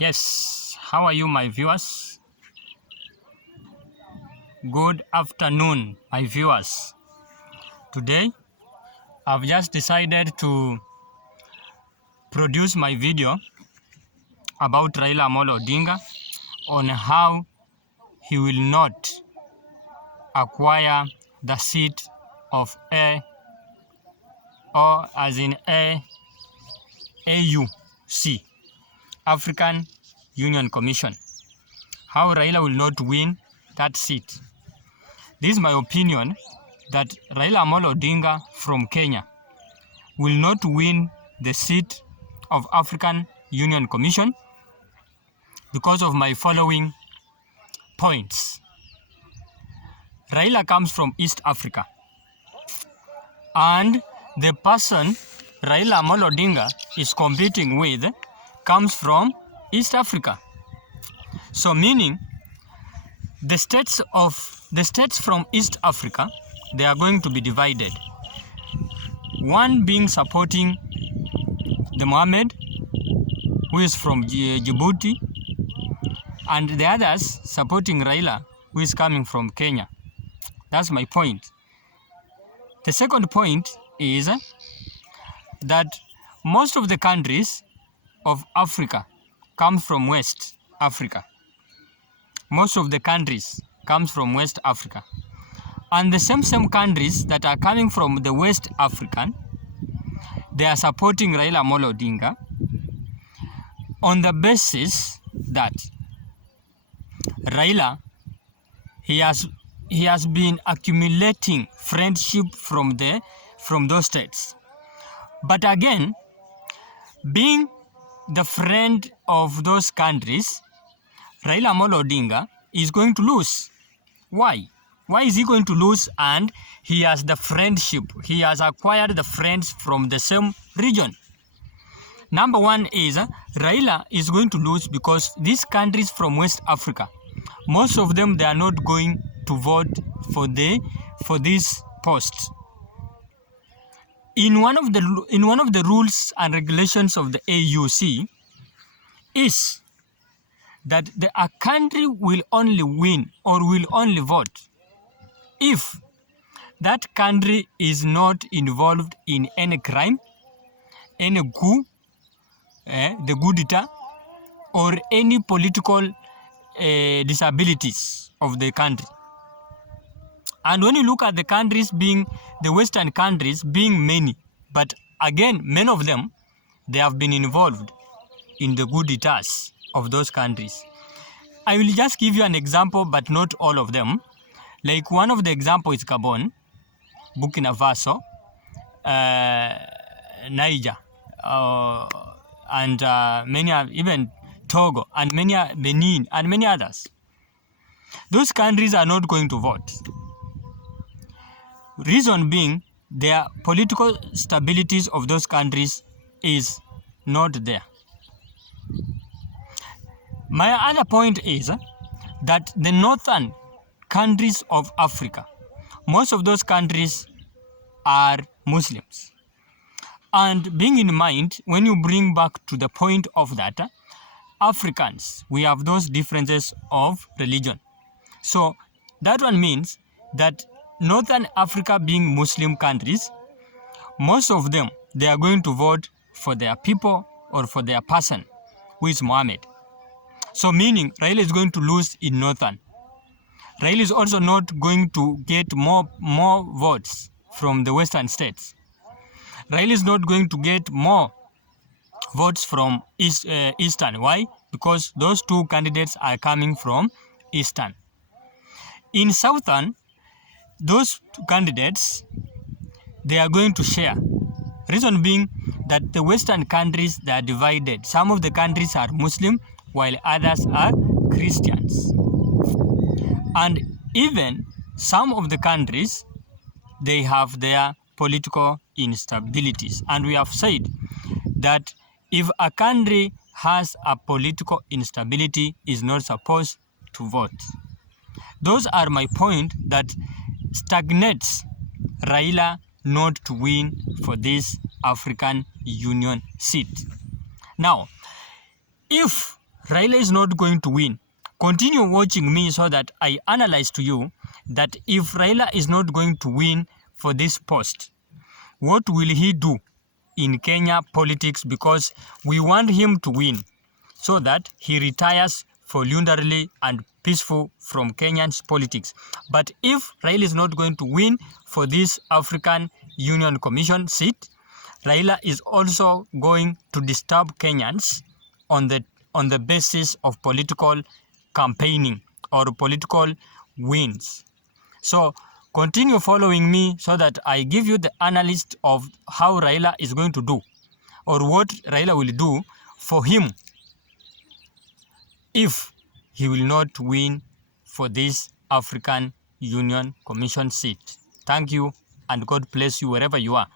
Yes, how are you, my viewers? Good afternoon, my viewers. Today, I've just decided to produce my video about Raila Amolo Odinga on how he will not acquire the seat of AUC, African Union Commission. How Raila will not win that seat. This is my opinion that Raila Amolo Odinga from Kenya will not win the seat of African Union Commission because of my following points. Raila comes from East Africa, and the person Raila Amolo Odinga is competing with comes from East Africa. So meaning the states from East Africa, they are going to be divided. One being supporting the Mohammed, who is from Djibouti, and the others supporting Raila, who is coming from Kenya. That's my point. The second point is that most of the countries of Africa come from West Africa. Most of the countries comes from West Africa. And the same countries that are coming from the West African, they are supporting Raila Amolo Odinga on the basis that Raila, he has been accumulating friendship from those states. But again, being the friend of those countries, Raila Amolo Odinga is going to lose. Why? Why is he going to lose? And he has the friendship. He has acquired the friends from the same region. Number one is Raila is going to lose because these countries from West Africa, most of them, they are not going to vote for this post. In one of the rules and regulations of the AUC is that a country will only win or will only vote if that country is not involved in any crime, any coup, the coup d'etat, or any political disabilities of the country. And when you look at the countries being, the Western countries being many, but again, many of them, they have been involved in the coup d'etats of those countries. I will just give you an example, but not all of them. Like one of the examples is Gabon, Burkina Faso, Niger, and many, even Togo, and many, Benin, and many others. Those countries are not going to vote. Reason being, their political stabilities of those countries is not there. My other point is that the northern countries of Africa, most of those countries are Muslims. And being in mind, when you bring back to the point of that, Africans, we have those differences of religion. So that one means that Northern Africa being Muslim countries, most of them, they are going to vote for their people or for their person, who is Mohammed. So meaning Raila is going to lose in Northern. Raila is also not going to get more votes from the Western states. Raila is not going to get more votes from Eastern. Why? Because those two candidates are coming from Eastern. In Southern, those two candidates, they are going to share. Reason being that the Western countries, they are divided. Some of the countries are Muslim, while others are Christians. And even some of the countries, they have their political instabilities. And we have said that if a country has a political instability, is not supposed to vote. Those are my point that stagnates Raila not to win for this African Union seat. Now, if Raila is not going to win. Continue watching me so that I analyze to you that if Raila is not going to win for this post, what will he do in Kenya politics? Because we want him to win so that he retires voluntarily and peaceful from Kenyan's politics. But if Raila is not going to win for this African Union Commission seat, Raila is also going to disturb Kenyans on the basis of political campaigning or political wins. So continue following me so that I give you the analysis of how Raila is going to do or what Raila will do for him if he will not win for this African Union Commission seat. Thank you and God bless you wherever you are.